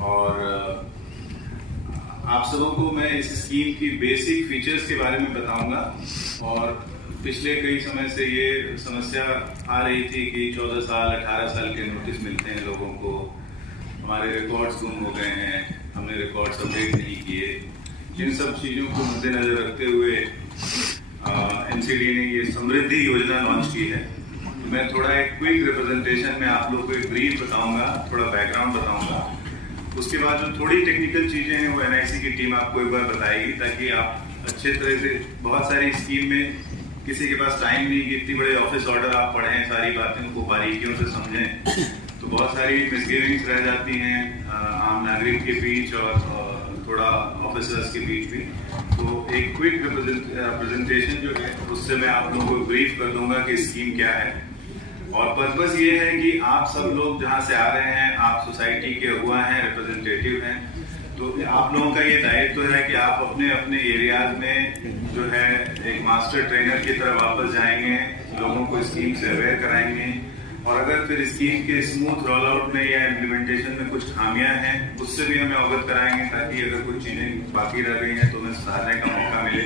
और आप सबों को मैं इस स्कीम की बेसिक फीचर्स के बारे में बताऊंगा। और पिछले कई समय से ये समस्या आ रही थी कि 14 साल 18 साल के नोटिस मिलते हैं लोगों को, हमारे रिकॉर्ड्स गुम हो गए हैं, हमने रिकॉर्ड्स अपडेट नहीं किए। जिन सब चीज़ों को मद्देनजर रखते हुए एनसीडी ने ये समृद्धि योजना लॉन्च की है। मैं थोड़ा एक क्विक रिप्रेजेंटेशन में आप लोग को एक ब्रीफ बताऊंगा, थोड़ा बैकग्राउंड बताऊंगा। उसके बाद जो थोड़ी टेक्निकल चीज़ें हैं वो एनआईसी की टीम आपको एक बार बताएगी, ताकि आप अच्छे तरह से बहुत सारी स्कीम में किसी के पास टाइम नहीं कि इतनी बड़े ऑफिस ऑर्डर आप पढ़ें, सारी बातें को बारीकियों से समझें, तो बहुत सारी मिसगिविंग्स रह जाती हैं आम नागरिक के बीच और थोड़ा ऑफिसर्स के बीच भी। तो एक क्विक प्रेजेंटेशन जो है उससे मैं आप लोगों को ब्रीफ कर दूंगा कि स्कीम क्या है। और पर्पस ये है कि आप सब लोग जहाँ से आ रहे हैं, आप सोसाइटी के हुआ हैं, रिप्रेजेंटेटिव हैं, तो आप लोगों का ये दायित्व है कि आप अपने अपने एरियाज में जो है एक मास्टर ट्रेनर की तरह वापस जाएंगे, लोगों को स्कीम से अवेयर कराएंगे। और अगर फिर स्कीम के स्मूथ रोल आउट में या इम्प्लीमेंटेशन में कुछ खामियां हैं उससे भी हमें अवगत कराएंगे, ताकि अगर कुछ चीजें बाकी रह गई हैं तो हमें सुधारने का मौका मिले,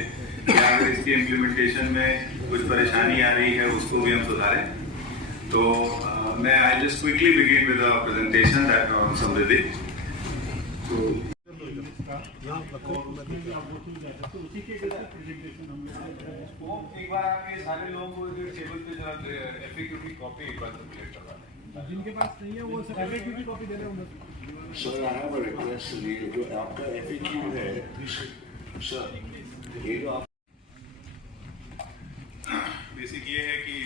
या अगर इसके इम्प्लीमेंटेशन में कुछ परेशानी आ रही है उसको भी हम सुधारें। तो मैं I just quickly begin with a presentation that on Samriddhi. एक बार आप ये सारे लोगों को टेबल पे जरा एफएक्यू की कॉपी एक बार सर्कुलेट करवा दें। जिनके पास नहीं है वो एफएक्यू की कॉपी दे रहे होंगे। Sir I have a request, ये जो आपका एफएक्यू है सर, ये जो आप बेसिक ये है कि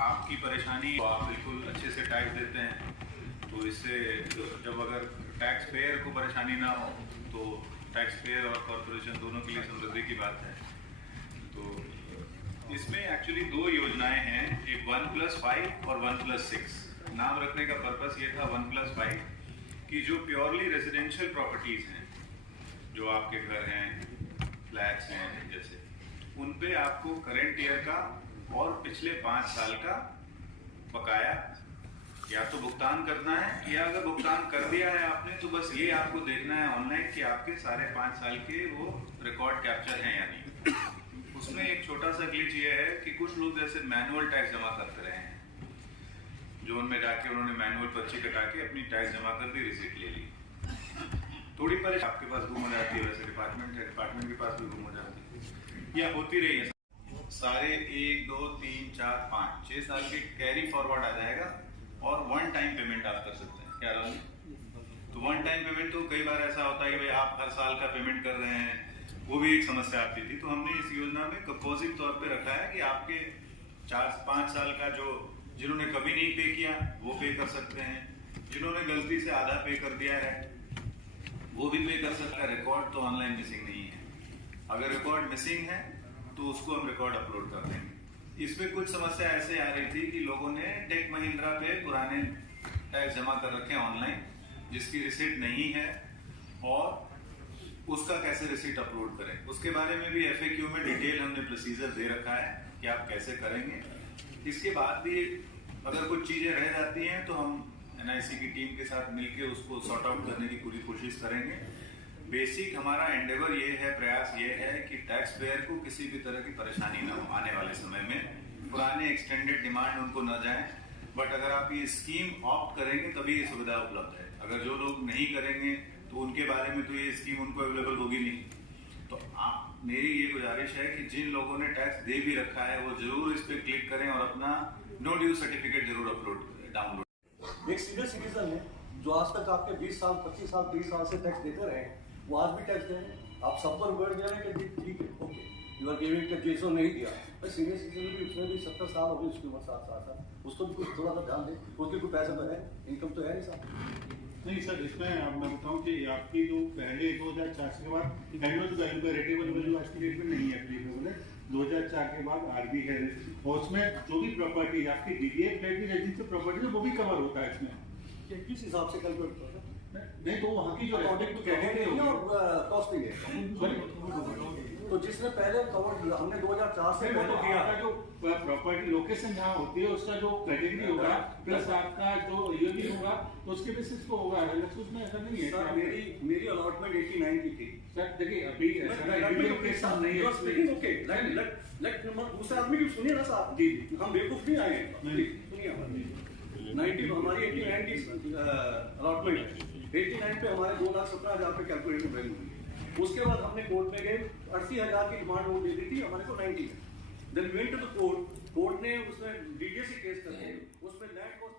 आपकी परेशानी आप बिल्कुल अच्छे से टैक्स देते हैं, तो इससे जब अगर टैक्स पेयर को परेशानी ना हो तो टैक्स पेयर और कॉर्पोरेशन दोनों के लिए समृद्धि की बात है। तो इसमें एक्चुअली दो योजनाएं हैं, एक 1+5 और 1+6। नाम रखने का पर्पस ये था 1+5 कि जो प्योरली रेजिडेंशियल प्रॉपर्टीज हैं, जो आपके घर हैं, फ्लैट्स हैं जैसे, उन पे आपको करंट ईयर का और पिछले 5 साल का बकाया या तो भुगतान करना है, या अगर भुगतान कर दिया है आपने तो बस ये आपको देखना है ऑनलाइन कि आपके सारे 5 साल के वो रिकॉर्ड कैप्चर हैं या नहीं। उसमें एक छोटा सा ग्लिच ये है कि कुछ लोग जैसे मैनुअल टैक्स जमा करते रहे हैं, जो उनमें जाके उन्होंने मैनुअल पर्ची कटा के अपनी टैक्स जमा कर दी, रिसीट ले ली, थोड़ी परेशानी आपके पास गुम हो जाती है। वैसे डिपार्टमेंट है, डिपार्टमेंट के पास भी गुम हो जाती है या होती रही है। सारे 1 2 3 4 5 6 साल के कैरी फॉरवर्ड आ जाएगा और वन टाइम पेमेंट आप कर सकते हैं। क्या राहुल? तो वन टाइम पेमेंट तो कई बार ऐसा होता है कि भाई आप हर साल का पेमेंट कर रहे हैं, वो भी एक समस्या आती थी। तो हमने इस योजना में कंपोजिट तौर पे रखा है कि आपके 4-5 साल का जो जिन्होंने कभी नहीं पे किया वो पे कर सकते हैं, जिन्होंने गलती से आधा पे कर दिया है वो भी पे कर सकता है। रिकॉर्ड तो ऑनलाइन मिसिंग नहीं है, अगर रिकॉर्ड मिसिंग है तो उसको हम रिकॉर्ड अपलोड कर देंगे। इसमें कुछ समस्या ऐसे आ रही थी कि लोगों ने टेक महिंद्रा पे पुराने टैक्स जमा कर रखे हैं ऑनलाइन, जिसकी रिसीट नहीं है, और उसका कैसे रिसीट अपलोड करें, उसके बारे में भी एफएक्यू में डिटेल हमने प्रोसीजर दे रखा है कि आप कैसे करेंगे। इसके बाद भी अगर कुछ चीजें रह जाती हैं तो हम एनआईसी की टीम के साथ मिलकर उसको सॉर्ट आउट करने की पूरी कोशिश करेंगे। बेसिक हमारा एंडेवर ये है, प्रयास ये है कि टैक्स पेयर को किसी भी तरह की परेशानी ना हो आने वाले समय में, पुराने एक्सटेंडेड डिमांड उनको न जाए। बट अगर आप ये स्कीम ऑप्ट करेंगे तभी ये सुविधा उपलब्ध है, अगर जो लोग नहीं करेंगे तो उनके बारे में तो ये स्कीम उनको अवेलेबल होगी नहीं। तो मेरी ये गुजारिश है कि जिन लोगों ने टैक्स दे भी रखा है वो जरूर इस पर क्लिक करें और अपना नो ड्यू सर्टिफिकेट जरूर डाउनलोड। एक सीनियर सिटीजन है जो आज तक आपके 20 साल 25 साल 30 साल से टैक्स देते रहे, वो आज भी टैक्स दे रहे हैं। आप सब पर वर्ड दे रहे हैं कि ठीक है, okay you are giving tax, जो नहीं दिया भाई सीनियर सिटीजन भी, उसमें भी 70 साल हो गए, उसकी उम्र 60 साल, उसको भी कुछ थोड़ा सा ध्यान दे, उसके कोई पैसा तो है, इनकम तो है नहीं साहब। नहीं सर, इसमें अब मैं बताऊं कि आपकी जो पहले 2004 के बाद एनुअल कंपैरेटिव वैल्यू आज की डेट में नहीं एप्लीकेबल है, 2004 के बाद आरबी है, और उसमें जो भी प्रॉपर्टी आपकी डीडीए फ्लैट की रेजिडेंशियल प्रॉपर्टी है वो भी कवर होता है इसमें। किस हिसाब से कैलकुलेट करते हैं? नहीं तो वहाँ की जो अकॉर्डिंग टू कैटेगरी और कॉस्टिंग है। तो जिसने पहले कवर हमने 2004 से पहले दिया आपका जो प्रॉपर्टी लोकेशन जहाँ होती है उसका जो कैटेगरी होगा प्लस आपका जो ये भी होगा तो उसके बेसिस पे होगा, अलग उसमें ऐसा नहीं है। सर मेरी अलॉटमेंट 89 की थी सर देखिए अभी वीडियो के सामने नहीं है। ओके लेट दूसरे आदमी की सुनिए ना साहब जी, हम बेवकूफ नहीं आए सुनिए हमारी 89 की अलॉटमेंट है, 89 पे हमारे 2,17,000 पे कैलकुलेटर वैल्यू हुई। उसके बाद हमने कोर्ट में गए, 80,000 की डिमांड वो दे दी थी हमारे को 90 में। Then went to the court, court ने उसमें डीडीसी केस कर दिया, उसमें लैंड कॉस्ट